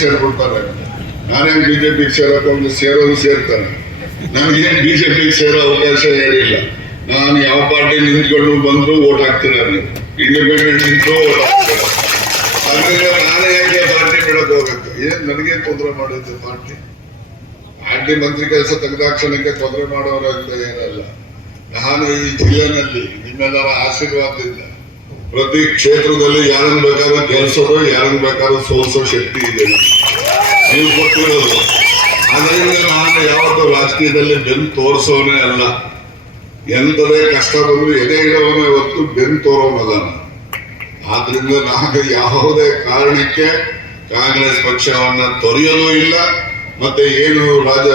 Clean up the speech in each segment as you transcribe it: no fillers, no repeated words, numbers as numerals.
ಸೇರ್ಬಿಡ್ತಾರೆ. ನಾನೇನು ಬಿಜೆಪಿಗೆ ಸೇರೋಕೆ ಸೇರೋದು ಸೇರ್ತಾನೆ. ನನಗೇನು ಬಿಜೆಪಿಗೆ ಸೇರೋ ಅವಕಾಶ ಏನಿಲ್ಲ. ನಾನು ಯಾವ ಪಾರ್ಟಿ ನಿಂತ್ಕೊಂಡು ಬಂದ್ರು ಓಟ್ ಹಾಕ್ತೀನಿ. ಇಂಡಿಪೆಂಡೆಂಟ್ ನಿಂತು ಓಟ್ ಹಾಕ್ತೀನಿ. ಅದರಿಂದ ನಾನೇ ಯಾಕೆ ಪಾರ್ಟಿ ಬಿಡಕ್ ಹೋಗಕ್ಕೆ? ಏನ್ ನನಗೇನು ತೊಂದರೆ ಮಾಡಿದ್ದು ಪಾರ್ಟಿ ಮಂತ್ರಿ ಕೆಲಸ ತೆಗೆದಾಕ್ಷಣಕ್ಕೆ ತೊಂದರೆ ಮಾಡೋರಂತ ಏನಲ್ಲ. ನಾನು ಈ ಜಿಲ್ಲೆನಲ್ಲಿ ನಿಮ್ಮೆಲ್ಲರ ಆಶೀರ್ವಾದದಿಂದ ಪ್ರತಿ ಕ್ಷೇತ್ರದಲ್ಲಿ ಯಾರನ್ನು ಬೇಕಾದ್ರೂ ಗೆಲ್ಸೋದು, ಯಾರನ್ನು ಬೇಕಾದ್ರೂ ಸೋಲಿಸೋ ಶಕ್ತಿ ಇದೆ ನೀವು ಕೊಟ್ಟಿರೋದು. ಅದರಿಂದ ನಾನು ಯಾವತ್ತೂ ರಾಜಕೀಯದಲ್ಲಿ ಬೆನ್ನು ತೋರಿಸೋನೇ ಅಲ್ಲ. ಎಂಥದೇ ಕಷ್ಟ ಬಂದು ಎದೆ ಇಡೋನೇ ಹೊತ್ತು ಬೆನ್ನು ತೋರೋನಲ್ಲ. ಆದ್ರಿಂದ ನಾನು ಯಾವುದೇ ಕಾರಣಕ್ಕೆ ಕಾಂಗ್ರೆಸ್ ಪಕ್ಷವನ್ನ ತೊರೆಯೋದು ಇಲ್ಲ. ಮತ್ತೆ ಏನು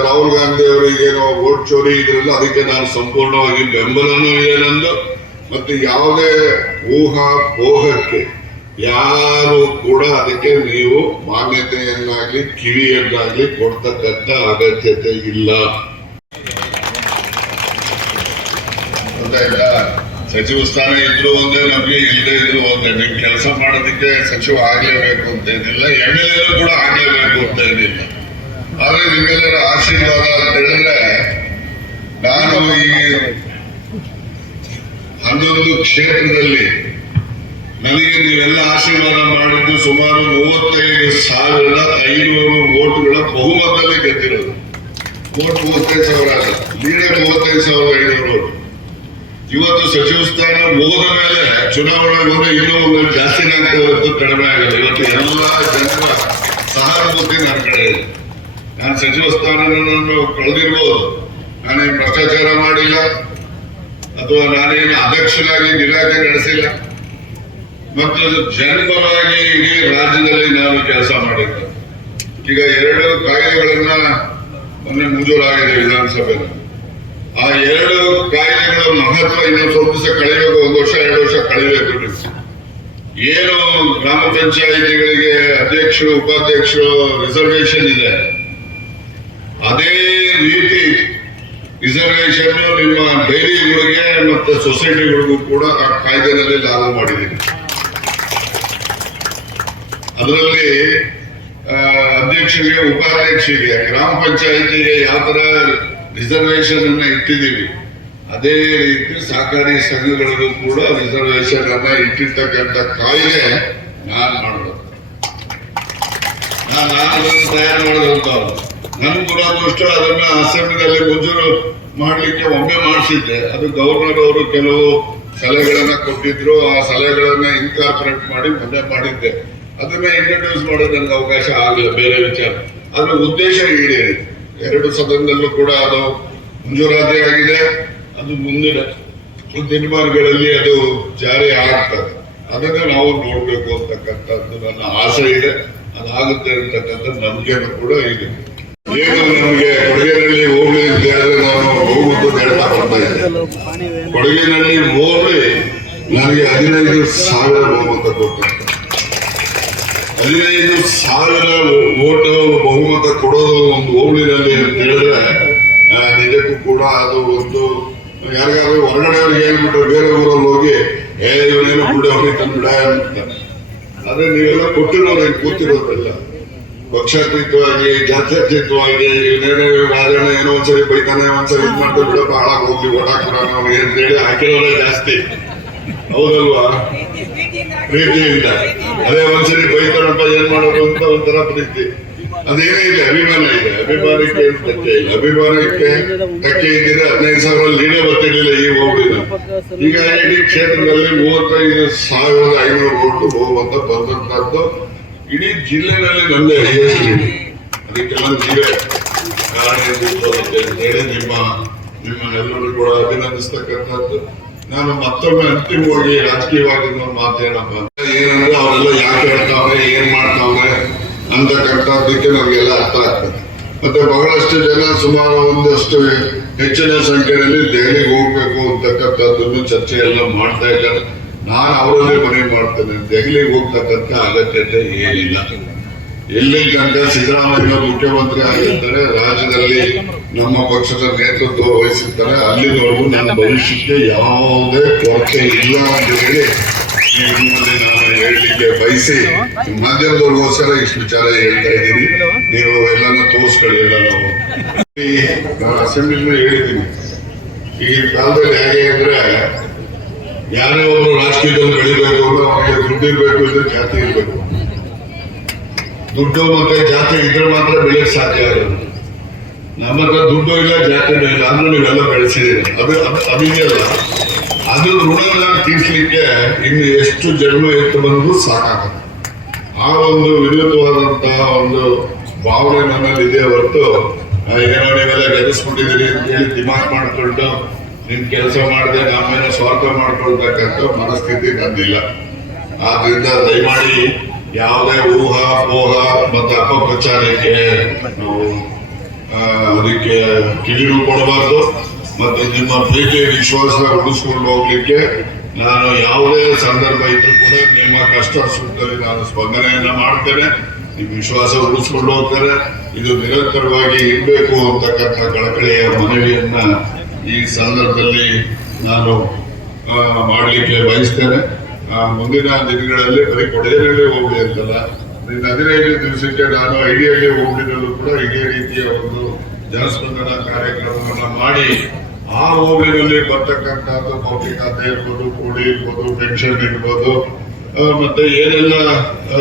ರಾಹುಲ್ ಗಾಂಧಿ ಅವರಿಗೇನೋ ವೋಟ್ ಚೋರಿ ಇದ್ರಲ್ಲ, ಅದಕ್ಕೆ ನಾನು ಸಂಪೂರ್ಣವಾಗಿ ಬೆಂಬಲನೂ ಇದೆ ನಂದು. ಮತ್ತೆ ಯಾವುದೇ ಊಹಾಪೋಹಕ್ಕೆ ಯಾರು ಕೂಡ ಅದಕ್ಕೆ ನೀವು ಮಾನ್ಯತೆಯನ್ನಾಗ್ಲಿ ಕಿವಿಯನ್ನಾಗ್ಲಿ ಕೊಡ್ತಕ್ಕಂಥ ಅಗತ್ಯತೆ ಇಲ್ಲ. ಸಚಿವ ಸ್ಥಾನ ಇದ್ರು ಒಂದೇ, ನಮ್ಗೆ ಇಲ್ಲದೆ ಇದ್ರು ಒಂದೇ. ನಿಮ್ ಕೆಲಸ ಮಾಡೋದಕ್ಕೆ ಸಚಿವ ಆಗ್ಲೇಬೇಕು ಅಂತ ಏನಿಲ್ಲ, MLA ಕೂಡ ಆಗ್ಲೇಬೇಕು ಅಂತ ಏನಿಲ್ಲ. ಆದ್ರೆ ನಿಮ್ಮೆಲ್ಲರ ಆಶೀರ್ವಾದ ಅಂತ ಹೇಳಿದ್ರೆ, ನಾನು ಈ 11 ಕ್ಷೇತ್ರದಲ್ಲಿ ನನಗೆ ನೀವೆಲ್ಲ ಆಶೀರ್ವಾದ ಮಾಡಿದ್ದು ಸುಮಾರು 35,500 ವೋಟ್ಗಳ ಬಹುಮತದಲ್ಲಿ ಗೆದ್ದಿರೋದು. ವೋಟ್ 35,000 ಅಲ್ಲ, ಲೀಡರ್ 35,500 ವೋಟ್. ಇವತ್ತು ಸಚಿವ ಸ್ಥಾನ ಹೋದ ಮೇಲೆ ಚುನಾವಣೆಗೆ ಹೋದ್ರೆ ಇನ್ನೂ ಒಂದು ಜಾಸ್ತಿನೇ ಆಗ್ತಾ ಹೊರತು ಕಡಿಮೆ ಆಗಲ್ಲ. ಇವತ್ತು ಎಲ್ಲ ಜನರ ಸಹಾನುಭೂತಿ ನನ್ನ ಕಡೆ ಇದೆ. ನಾನು ಸಚಿವ ಸ್ಥಾನ ಕಳೆದಿರ್ಬೋದು, ನಾನೇನು ಭ್ರಷ್ಟಾಚಾರ ಮಾಡಿಲ್ಲ ಅಥವಾ ನಾನೇನು ಅಧ್ಯಕ್ಷನಾಗಿ ಇಲಾಖೆ ನಡೆಸಿಲ್ಲ. ಮತ್ತು ಜನಪರವಾಗಿ ಇಡೀ ರಾಜ್ಯದಲ್ಲಿ ನಾನು ಕೆಲಸ ಮಾಡಿದ್ದೆ. ಈಗ 2 ಕಾಯ್ದೆಗಳನ್ನ ಮೊನ್ನೆ ಮಂಜೂರಾಗಿದೆ ವಿಧಾನಸಭೆಯಲ್ಲಿ. ಆ 2 ಕಾಯ್ದೆಗಳ ಮಹತ್ವ ಇನ್ನೊಂದು ಸ್ವಲ್ಪ ದಿವಸ ಕಳಿಬೇಕು, 1 ವರ್ಷ 2 ವರ್ಷ ಕಳಿಬೇಕು. ಏನು ಗ್ರಾಮ ಪಂಚಾಯಿತಿಗಳಿಗೆ ಅಧ್ಯಕ್ಷರು ಉಪಾಧ್ಯಕ್ಷರು ರಿಸರ್ವೇಶನ್ ಇದೆ, ಅದೇ ರೀತಿ ರಿಸರ್ವೇಶನ್ ನಿಮ್ಮ ಡೈರಿಗಳಿಗೆ ಮತ್ತೆ ಸೊಸೈಟಿಗಳಿಗೂ ಕೂಡ ಆ ಕಾಯ್ದೆನಲ್ಲಿ ಲಾಗು ಮಾಡಿದ್ದೀವಿ. ಅದರಲ್ಲಿ ಅಧ್ಯಕ್ಷರಿಗೆ ಉಪಾಧ್ಯಕ್ಷರಿಗೆ ಗ್ರಾಮ ಪಂಚಾಯಿತಿಗೆ ಯಾವ ತರ ರಿಸರ್ವೇಶನ್ ಅನ್ನ ಇಟ್ಟಿದ್ದೀವಿ, ಅದೇ ರೀತಿ ಸಹಕಾರಿ ಸಂಘಗಳಿಗೂ ಕೂಡ ರಿಸರ್ವೇಶನ್ ಅನ್ನ ಇಟ್ಟಿರ್ತಕ್ಕಂಥ ಕಾಯ್ದೆ ನಾನು ಮಾಡೋದು. ನಾನು ತಯಾರು ಮಾಡೋದಂತ ನನ್ ದುರಾದೃಷ್ಟ. ಅದನ್ನ ಅಸೆಂಬ್ಲಿನಲ್ಲಿ ಮಂಜೂರು ಮಾಡ್ಲಿಕ್ಕೆ ಒಮ್ಮೆ ಮಾಡಿಸಿದ್ದೆ. ಅದು ಗವರ್ನರ್ ಅವರು ಕೆಲವು ಸಲಹೆಗಳನ್ನ ಕೊಟ್ಟಿದ್ರು. ಆ ಸಲಹೆಗಳನ್ನ ಇನ್ಕಾರ್ಪೊರೇಟ್ ಮಾಡಿ ಮೊನ್ನೆ ಮಾಡಿದ್ದೆ. ಅದನ್ನ ಇಂಟ್ರೊಡ್ಯೂಸ್ ಮಾಡೋದು ನನಗೆ ಅವಕಾಶ ಆಗಲಿಲ್ಲ, ಬೇರೆ ವಿಚಾರ. ಅದ್ರ ಉದ್ದೇಶ ಈಡೇರಿ 2 ಸದನದಲ್ಲೂ ಕೂಡ ಅದು ಮಂಜೂರಾತಿ ಆಗಿದೆ. ಅದು ಮುಂದಿನ ದಿನಮಾನಗಳಲ್ಲಿ ಅದು ಜಾರಿ ಆಗ್ತದೆ. ಅದನ್ನ ನಾವು ನೋಡ್ಬೇಕು ಅಂತಕ್ಕಂಥದ್ದು ನನ್ನ ಆಸೆ ಇದೆ. ಅದಾಗುತ್ತೆ ಅಂತಕ್ಕಂಥ ನಂಬಿಕೆನೂ ಕೂಡ ಇದೆ. ಏನು ನಮಗೆ ಕೊಡಗಿನಲ್ಲಿ ಹೋಗ್ಲಿ ಅಂತ ಹೇಳಿದ್ರೆ ನಾನು ಹೋಗುವುದು ಹೇಳ್ತಾ ಬರ್ತಾ ಇದ್ದೆ. ಕೊಡಗಿನಲ್ಲಿ ಹೋಗ್ಲಿ ನನಗೆ 15,000 ಬಹುಮತ ಕೊಡ್ತಾರೆ. 15,000 ವೋಟ್ ಬಹುಮತ ಕೊಡೋದು ಒಂದು ಹೋಗ್ಲಿನಲ್ಲಿ ಅಂತ ಹೇಳಿದ್ರೆ ನಿಜಕ್ಕೂ ಕೂಡ ಅದು ಒಂದು ಯಾರಿಗಾದ್ರೂ ಹೊರಗಡೆಯವ್ರಿಗೆ ಹೇಳ್ಬಿಟ್ರೆ ಬೇರೆ ಊರಲ್ಲಿ ಹೋಗಿ ಇವನೇನು ಬಿಡೋಗಿ ತಂದ್ಬಿಡ ಅಂತಾರೆ. ಆದ್ರೆ ನೀವೆಲ್ಲ ಕೊಟ್ಟಿರೋದು ಕೂತಿರೋದಲ್ಲ, ಪಕ್ಷಾತೀತವಾಗಿ ಜಾತ್ಯತೀತವಾಗಿ ಏನೇನೋ ರಾಜಣ್ಣ ಏನೋ ಒಂದ್ಸರಿ ಬೈತಾನೆ, ಒಂದ್ಸರಿ ಇದು ಮಾಡ್ತಾ ಬಿಡಪ್ಪ ಹಾಳಾಗಿ ಹೋಗ್ಲಿ ಓಟ್ ಹಾಕೋಣ ನಾವು ಅಂತ ಹೇಳಿ ಹಾಕಿರೋದೇ ಜಾಸ್ತಿ. ಹೌದಲ್ವಾ? ಪ್ರೀತಿಯಿಂದ ಅದೇ ಒಂದ್ಸರಿ ಬೈತಾನಪ್ಪ ಏನ್ ಮಾಡೋದು ಅಂತ ಒಂಥರ ಪ್ರೀತಿ. ಅದೇನೇ ಇದೆ, ಅಭಿಮಾನ ಇದೆ. ಅಭಿಮಾನಕ್ಕೆ ಏನು ಧಕ್ಕೆ ಇಲ್ಲ. ಅಭಿಮಾನಕ್ಕೆ ಧಕ್ಕೆ ಇದ್ದಿದ್ರೆ 15,000 ಲೀಡೇ ಬರ್ತಿರ್ಲಿಲ್ಲ ಈ ಹೋಗ್ಲಿಲ್ಲ. ಈಗ ಇಡೀ ಕ್ಷೇತ್ರದಲ್ಲಿ 35,500 ವೋಟ್ ಬಹುಮತ ಬಂದಂತದ್ದು ಇಡೀ ಜಿಲ್ಲೆನಲ್ಲಿ ನಂದೇ ಹೈಯೆಸ್ಟ್ ಲೀಡ್. ಅದಕ್ಕೆಲ್ಲ ನೀವೇ ಕಾರಣ ಅಂತ ಹೇಳಿ ನಿಮ್ಮನ್ನೆಲ್ಲರೂ ಕೂಡ ಅಭಿನಂದಿಸ್ತಕ್ಕಂಥದ್ದು. ನಾನು ಮತ್ತೊಮ್ಮೆ ಅಂತಿಮವಾಗಿ ರಾಜಕೀಯವಾಗಿ ಮಾತೇನಪ್ಪ ಏನಂದ್ರೆ ಅವರೆಲ್ಲ ಯಾಕೆ ಹೇಳ್ತಾವ್ರೆ, ಏನ್ ಮಾಡ್ತಾವ್ರೆ ಅಂತಕ್ಕಂಥದ್ದಕ್ಕೆ ನಮಗೆಲ್ಲ ಅರ್ಥ ಆಗ್ತದೆ. ಮತ್ತೆ ಬಹಳಷ್ಟು ಜನ ಸುಮಾರು ಒಂದಷ್ಟು ಹೆಚ್ಚಿನ ಸಂಖ್ಯೆಯಲ್ಲಿ ದೆಹಲಿಗೆ ಹೋಗ್ಬೇಕು ಅಂತಕ್ಕಂಥದ್ದನ್ನು ಚರ್ಚೆ ಎಲ್ಲ ಮಾಡ್ತಾ ಇದ್ದಾರೆ. ನಾನು ಅವರಲ್ಲೇ ಮನವಿ ಮಾಡ್ತೇನೆ, ದೆಹಲಿಗೆ ಹೋಗ್ತಕ್ಕಂಥ ಅಗತ್ಯತೆ ಏನಿಲ್ಲ. ಎಲ್ಲಿ ತನಕ ಸಿದ್ದರಾಮಯ್ಯ ಮುಖ್ಯಮಂತ್ರಿ ಆಗಿರ್ತಾರೆ, ರಾಜ್ಯದಲ್ಲಿ ನಮ್ಮ ಪಕ್ಷದ ನೇತೃತ್ವ ವಹಿಸಿರ್ತಾರೆ, ಅಲ್ಲಿವರೆಗೂ ನನ್ನ ಭವಿಷ್ಯಕ್ಕೆ ಯಾವುದೇ ಕೊರತೆ ಇಲ್ಲ ಅಂತ ಹೇಳಿ ನಿಮ್ಮಲ್ಲಿ ನಾನು ಹೇಳಲಿಕ್ಕೆ ಬಯಸಿ ಮಾಧ್ಯಮದವ್ರಿಗೋಸ್ಕರ ಇಷ್ಟು ವಿಚಾರ ಹೇಳ್ತಾ ಇದ್ದೀನಿ. ನೀವು ಎಲ್ಲಾನು ತೋರಿಸ್ಕೊಳ್ಳಿ. ಎಲ್ಲ ನಾನು ಅಸೆಂಬ್ಲಿನೂ ಹೇಳಿದ್ದೀನಿ, ಈಗಿನ ಕಾಲದಲ್ಲಿ ಹೇಗೆ ಅಂದ್ರೆ ಯಾರೇ ಒಬ್ರು ರಾಜಕೀಯದಲ್ಲಿ ಬೆಳಿಬೇಕು ಅಂದ್ರೆ ಅವ್ರಿಗೆ ದುಡ್ಡು ಇರ್ಬೇಕು, ಇದ್ರೆ ಜಾತಿ ಇರ್ಬೇಕು. ದುಡ್ಡು ಮತ್ತೆ ಜಾತಿ ಇದ್ರೆ ಮಾತ್ರ ಬೆಳೆಯಕ್ ಸಾಧ್ಯ ಆಗೋದು. ನಮ್ಮ ಹತ್ರ ದುಡ್ಡು ಇಲ್ಲ, ಜಾತಿನೂ ಇಲ್ಲ, ಅಂದ್ರೆ ನೀವೆಲ್ಲ ಬೆಳೆಸಿದ್ದೀರಿ. ಅದಿದೆಯಲ್ಲ, ಅದು ಋಣನ ತೀರ್ಸ್ಲಿಕ್ಕೆ ಇನ್ನು ಎಷ್ಟು ಜನ್ಮ ಎತ್ತು ಬಂದು ಸಾಕಾಗುತ್ತೆ. ಆ ಒಂದು ವಿರುದ್ಧವಾದಂತಹ ಒಂದು ಭಾವನೆ ನನ್ನಲ್ಲಿ ಇದೆ ಹೊರತು ಏನೋ ನೀವೆಲ್ಲ ಗೆಲ್ಲಿಸ್ಬಿಟ್ಟಿದ್ದೀರಿ ಅಂತ ಹೇಳಿ ದಿಮಾಗ್ ಮಾಡ್ಕೊಂಡು ನಿಮ್ ಕೆಲಸ ಮಾಡದೆ ನಮ್ಮೇಲೆ ಸ್ವಾರ್ಥ ಮಾಡ್ಕೊಳ್ತಕ್ಕಂಥ ಮನಸ್ಥಿತಿ ನಂದಿಲ್ಲ. ಆದ್ರಿಂದ ದಯಮಾಡಿ ಯಾವುದೇ ಊಹಾ ಪೋಹ ಮತ್ತು ಅಪಪ್ರಚಾರಕ್ಕೆ ನಾವು ಅದಕ್ಕೆ ಕಿವಿನೂ ಕೊಡಬಾರ್ದು. ಮತ್ತೆ ನಿಮ್ಮ ಪ್ರೀತಿ ವಿಶ್ವಾಸ ಉಳಿಸ್ಕೊಂಡು ಹೋಗ್ಲಿಕ್ಕೆ ನಾನು ಯಾವುದೇ ಸಂದರ್ಭ ಇದ್ರೂ ಕೂಡ ನಿಮ್ಮ ಕಷ್ಟ ಸುಖದಲ್ಲಿ ನಾನು ಸ್ಪಂದನೆಯನ್ನ ಮಾಡ್ತೇನೆ. ನಿಮ್ಮ ವಿಶ್ವಾಸ ಉಳಿಸ್ಕೊಂಡು ಹೋಗ್ತಾರೆ. ಇದು ನಿರಂತರವಾಗಿ ಇರಬೇಕು ಅಂತಕ್ಕಂಥ ಕಳಕಳಿಯ ಮನವಿಯನ್ನ ಈ ಸಂದರ್ಭದಲ್ಲಿ ನಾನು ಮಾಡಲಿಕ್ಕೆ ಬಯಸ್ತೇನೆ. ಮುಂದಿನ ದಿನಗಳಲ್ಲಿ ಬರೀ ಕೊಡೇನಹಳ್ಳಿ ಹೋಗ್ಲಿ ಅಂತಲ್ಲ, 15 ದಿವಸಕ್ಕೆ ನಾನು ಐಡಿಯಲ್ಲಿ ಹೋಗ್ಲಿನಲ್ಲೂ ಕೂಡ ಇದೇ ರೀತಿಯ ಒಂದು ಜನಸ್ಪಂದನ ಕಾರ್ಯಕ್ರಮವನ್ನ ಮಾಡಿ ಆ ಹೋಗ್ಲಿನಲ್ಲಿ ಬರ್ತಕ್ಕಂಥದ್ದು ಭೌತಿಕತೆ ಇರ್ಬೋದು, ಕೂಡಿ ಇರ್ಬೋದು, ಪೆನ್ಷನ್ ಇರ್ಬೋದು, ಮತ್ತೆ ಏನೆಲ್ಲ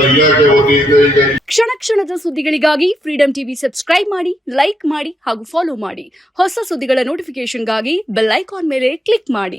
ಇಲಾಖೆ ವತಿಯಿಂದ ಈಗ ಕ್ಷಣ ಕ್ಷಣದ ಸುದ್ದಿಗಳಿಗಾಗಿ ಫ್ರೀಡಂ ಟಿವಿ ಸಬ್ಸ್ಕ್ರೈಬ್ ಮಾಡಿ, ಲೈಕ್ ಮಾಡಿ ಹಾಗೂ ಫಾಲೋ ಮಾಡಿ. ಹೊಸ ಸುದ್ದಿಗಳ ನೋಟಿಫಿಕೇಶನ್ಗಾಗಿ ಬೆಲ್ ಐಕಾನ್ ಮೇಲೆ ಕ್ಲಿಕ್ ಮಾಡಿ.